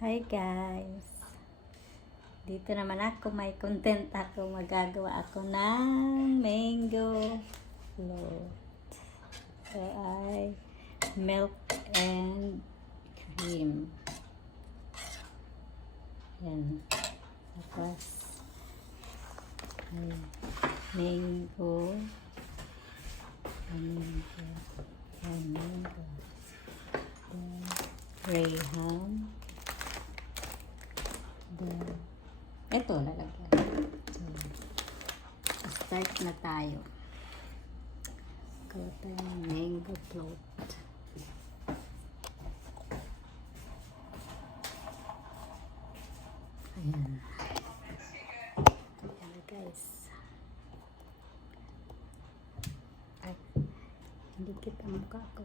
Hi guys! Dito naman ako, may content ako. Magagawa ako ng mango float. Ito ay milk and cream. Yan. Tapos ay mango. Mango. Yan, mango. Then, graham. Ito, lalagyan. So, start na tayo. Gawa tayo ng mango float. Ayan. Ayan na guys. Ay, hindi kita mukha ko.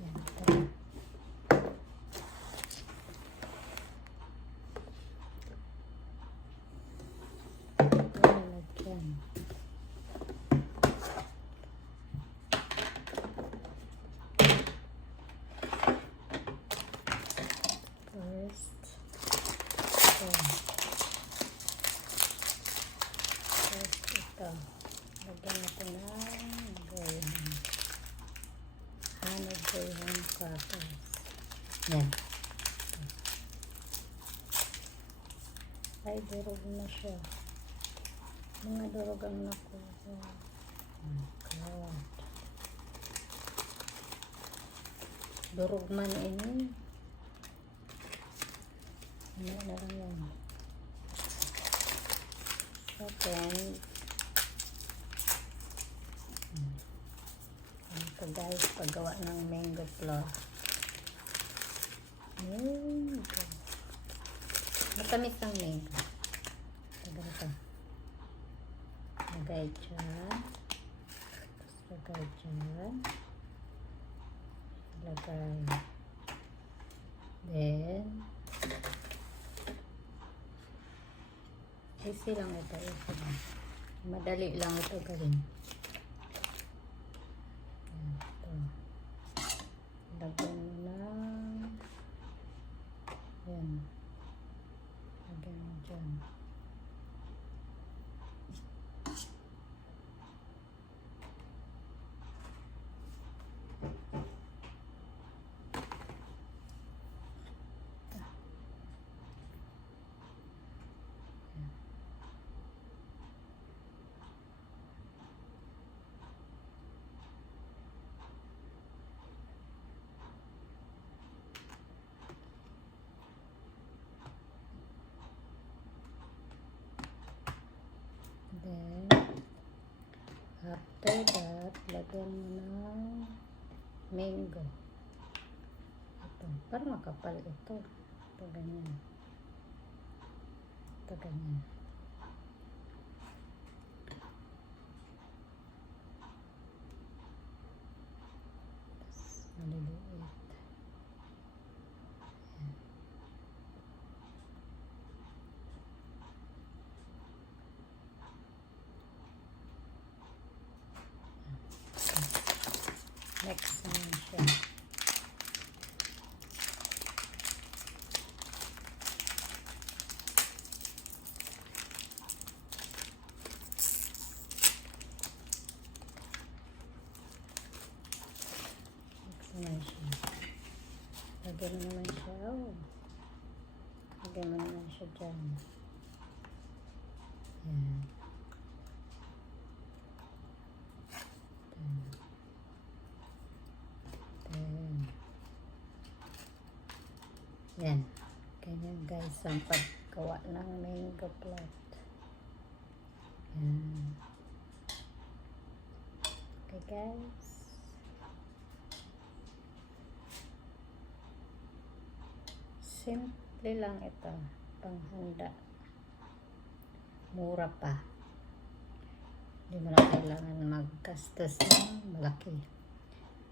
Ayan, ito. Ito, lagyan natin ng graham. Honey graham crackers. Yan. Ay, durog na siya. Mga durog ang nakuha. Oh my God. Durog man ini. Ano na lang yan. Second, ito guys, paggawa ng mango float. Mango. Matamis ang mango. Ito ganito. Lagay dyan. Tapos lagay dyan. Lagay. Then, easy lang ito. Easy lang. Madali lang ito gawin. Ito. Lagyan mo ng yan. Lagyan mo dyan. Then, after that, lagyan mo ng mango. Ito, parang makapal ito. Ito, ganyan. Ito, ganyan. Tapos, maliliit. Next naman siya. Next naman siya. Lagyan mo naman siya. Oh. Lagyan mo naman siya dyan. Yan. Yan. Ganyan guys ang paggawa ng mango float. Yan. Okay guys. Simple lang ito. Panghanda. Mura pa. Hindi mo na kailangan maggastos ng malaki.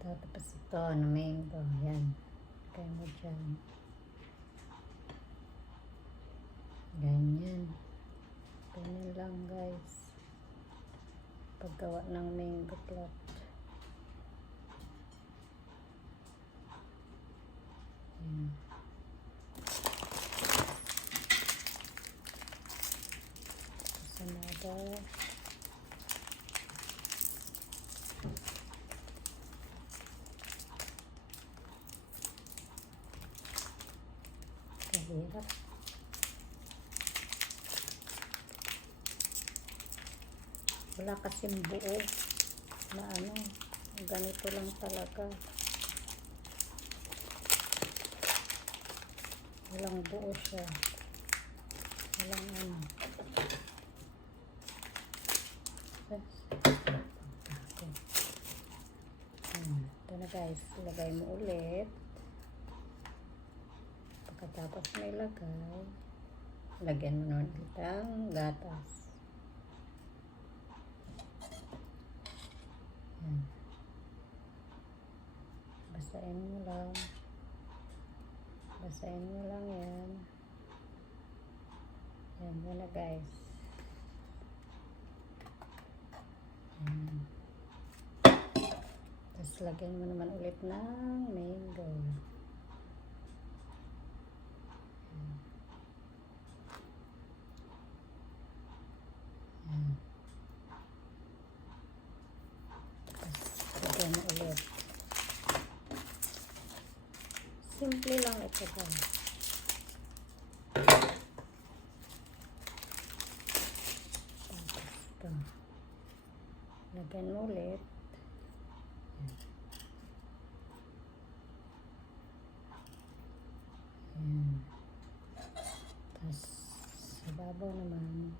Tapos ito na mango. Yan. Kaya mo dyan. Ganyan. Ganyan lang guys. Paggawa ng mango float. Hirap. Wala kasing buo na ano, ganito lang talaga. Walang buo siya. Walang ano. Ito na guys, lagay mo ulit. Pagkatapos mo ilagay, lagyan mo nun ulit ang gatas. Basahin mo lang. Basahin mo lang yan. Yan na guys. Tapos lagyan mo naman ulit ng mango. Tapos lagyan mo ulit. Simple lang ito guys. Ito. Lagyan mo ulit. Tapos sa babaw naman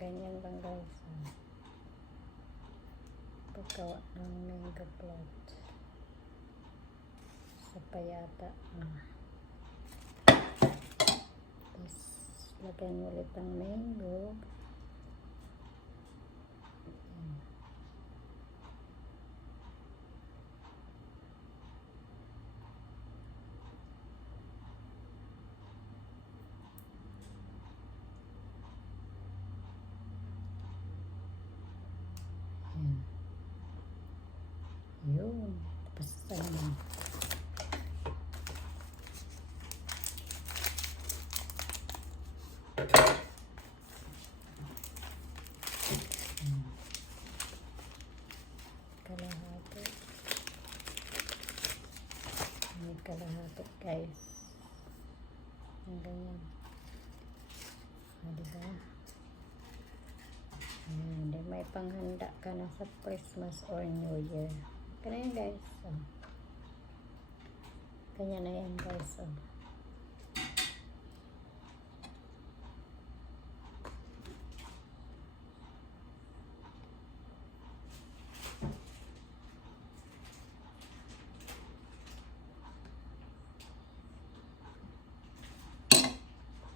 ganyan lang guys. Pagkawa ng mango float sa payata. Tapos lagyan mo ulit ang mango. Yun. Tapos ito naman. Kalahati. May kalahati guys. Ang ganyan. Diba? Hindi may panghanda ka na sa Christmas or New Year. Kaya yan guys. Kanya na yan guys.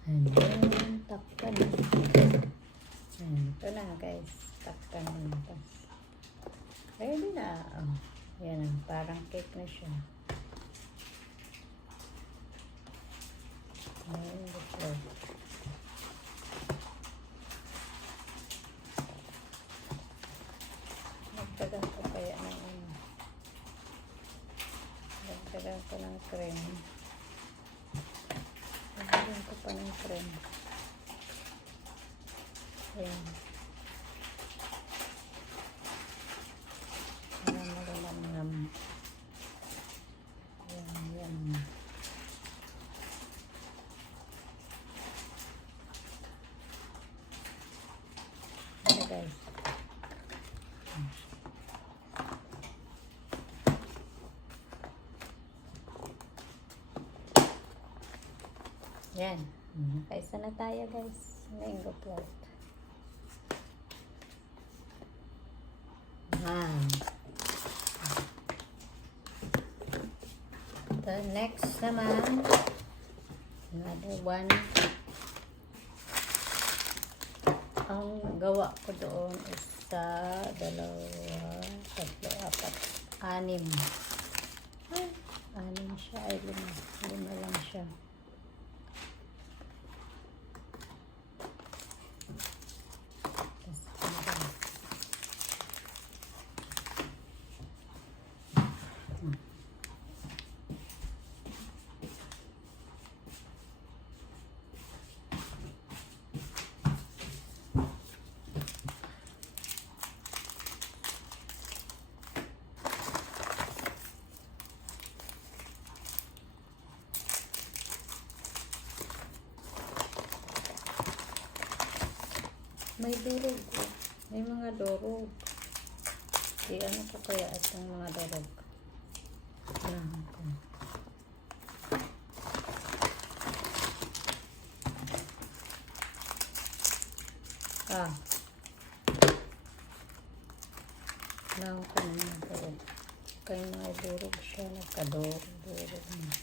And then, takpan. Ito na guys. Takpan na. Ready na. Yan, parang cake na siya. Ayan, ito. Nagdagan ko kaya ng ano. Nagdagan ko ng cream. Nagdagan ko pa ng cream. Ayan. Guys. Yan. Kaisa na tayo guys. Mango float. Wow. The next naman. Another one. Ang gawa ko doon is sa 2, 3, 4, 5, 6. 6 siya. Ay, 5 lang siya. May durog. Oh. May mga durog. Ano ko kaya itong mga durog? Unahan ko. Unahan ko ng mga durog. Kaya mga durog siya. Nagka-durog na.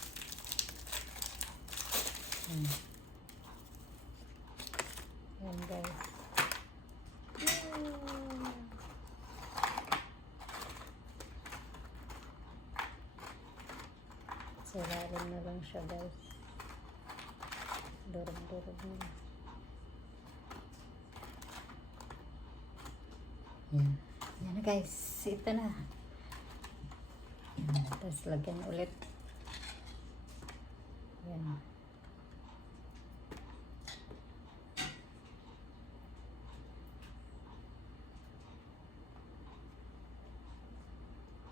Yan guys. Sirarin na lang siya guys. Durog na. Yan. Yan na guys. Ito na. Yan. Tapos lagyan ulit. Yan.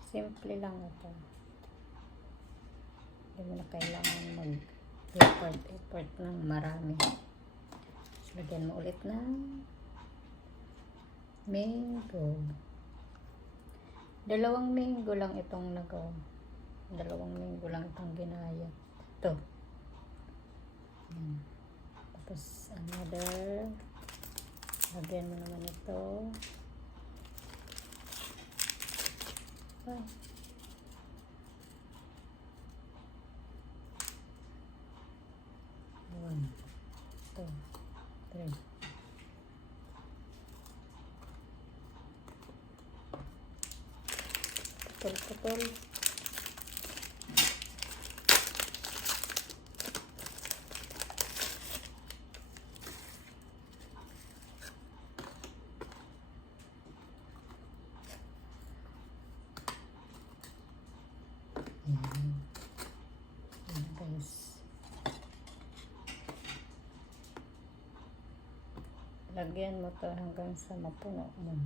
Simple lang ito. Hindi mo na kailangan mag-effort ng marami. So, lagyan mo ulit ng mango. 2 mango lang itong nagawa. 2 mango lang itong ginaya. Ito. Yan. Tapos another. Lagyan mo naman ito. Ay. 1, 2, 3. Putol. Yan guys. Lagyan mo to hanggang sa mapuno mo.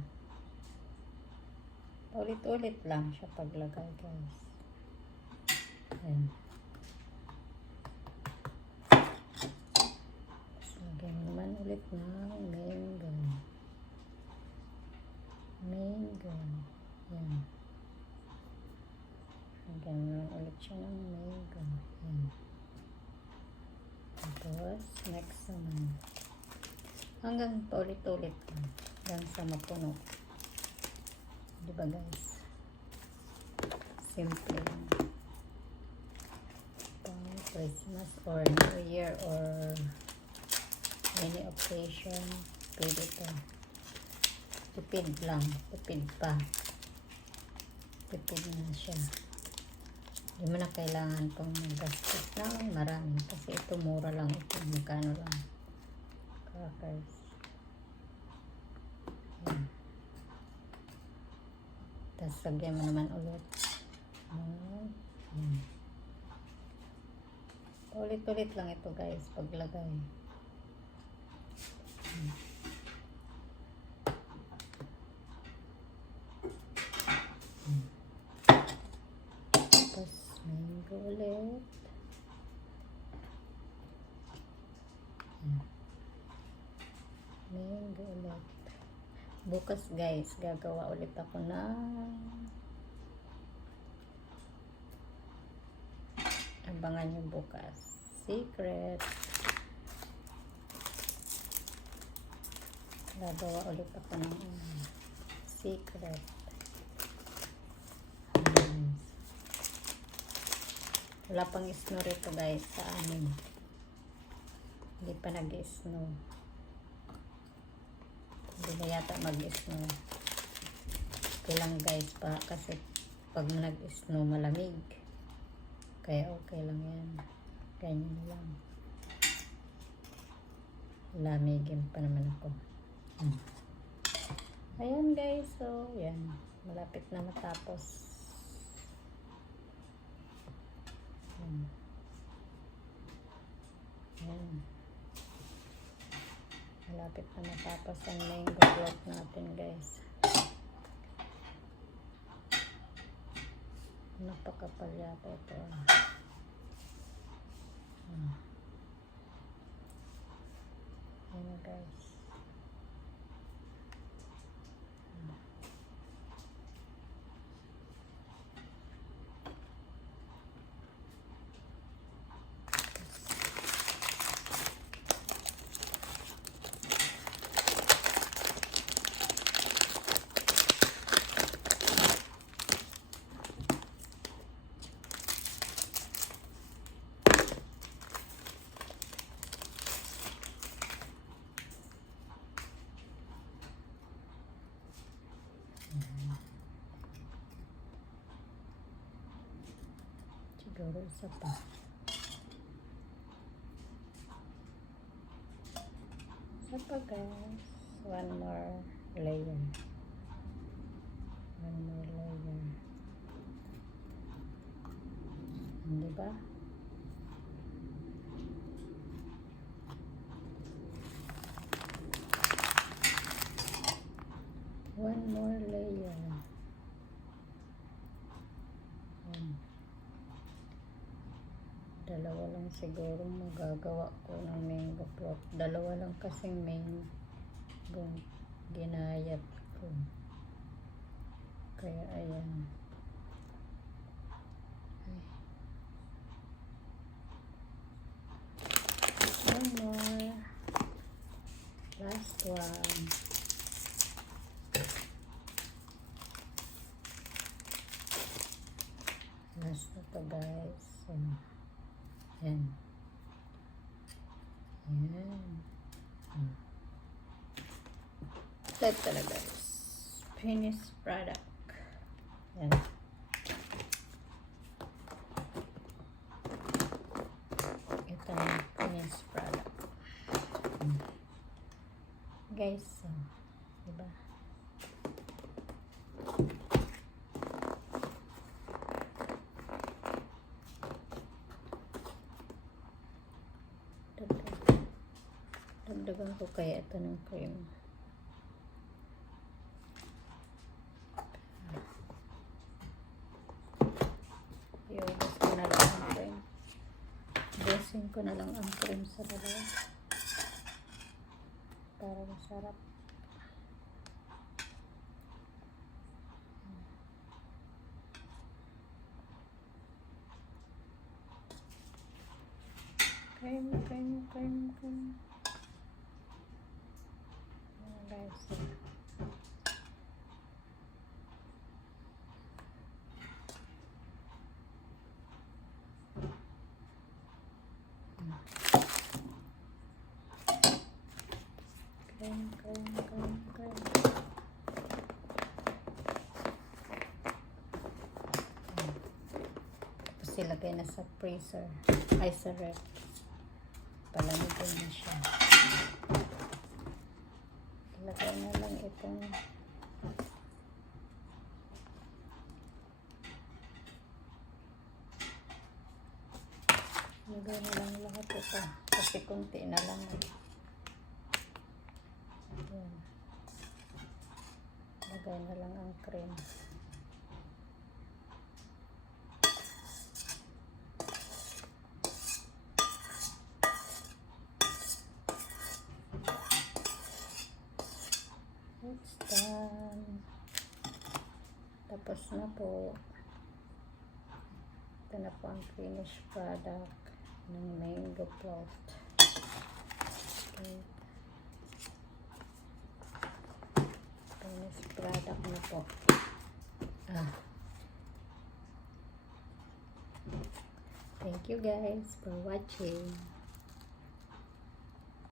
Ulit-ulit lang siya paglagay guys. Ayan. So, lagyan mo naman ulit ng mango. Ayan. Lagyan mo naman ulit siya ng mango. Ayan. Tapos, next naman. Hanggang ulit-ulit lang. Hanggang sa mapuno. Diba guys? Simple lang. Pang Christmas or New Year or any occasion, pwede ito. Tipid lang. Tipid pa. Tipid na siya. Hindi mo na kailangan pang gastos ng marami. Kasi ito mura lang. Ito magkano lang. Crackers. Ayan. Tapos lagyan mo naman ulit. Ayan. Ulit-ulit lang ito guys paglagay. Tapos mango ulit. Mango ulit. Bukas guys, gagawa ulit ako ng abangan nyo bukas. Secret. Gagawa ulit ako ng secret. Wala pang snow rito guys sa amin. Hindi pa nag-snow. Hindi na yata mag-snow. Okay lang guys pa kasi pag nag-snow malamig. Kaya okay lang yan. Ganyan lang. Lamigin pa naman ako. Ayan guys. So yan. Malapit na matapos. Ayan. Malapit na matapos ang mango float natin guys. Napakapal yata ito. Ayan guys. Siguro isa pa. Isa pa guys. One more layer. One more layer. Hindi ba? One more layer. Dalawa lang siguro magagawa ko ng mango float. Dalawa lang kasing mango ginayat ko. Kaya ayan. One more. Last one. Last na to guys. So, yan. Yan. Ito na guys. Finished product. Yan. Ito na finished product. Guys, so, diba? Dagdagan ko kaya ito ng cream. Iubos ko na lang ang cream. Busin ko na lang ang cream sa dalawa. Para masarap. Cream. Guys. Cream. Tapos ilagay na sa freezer. Ay, sa ref. Palamigin na siya. Ilagay na lang itong ilagay na lang lahat ito. Kasi kunti na lang. Ayan. Ilagay na lang ang cream. It's done. Tapos na po. Ito na po ang finished product ng mango float. Okay. Finished product na po. Thank you guys for watching.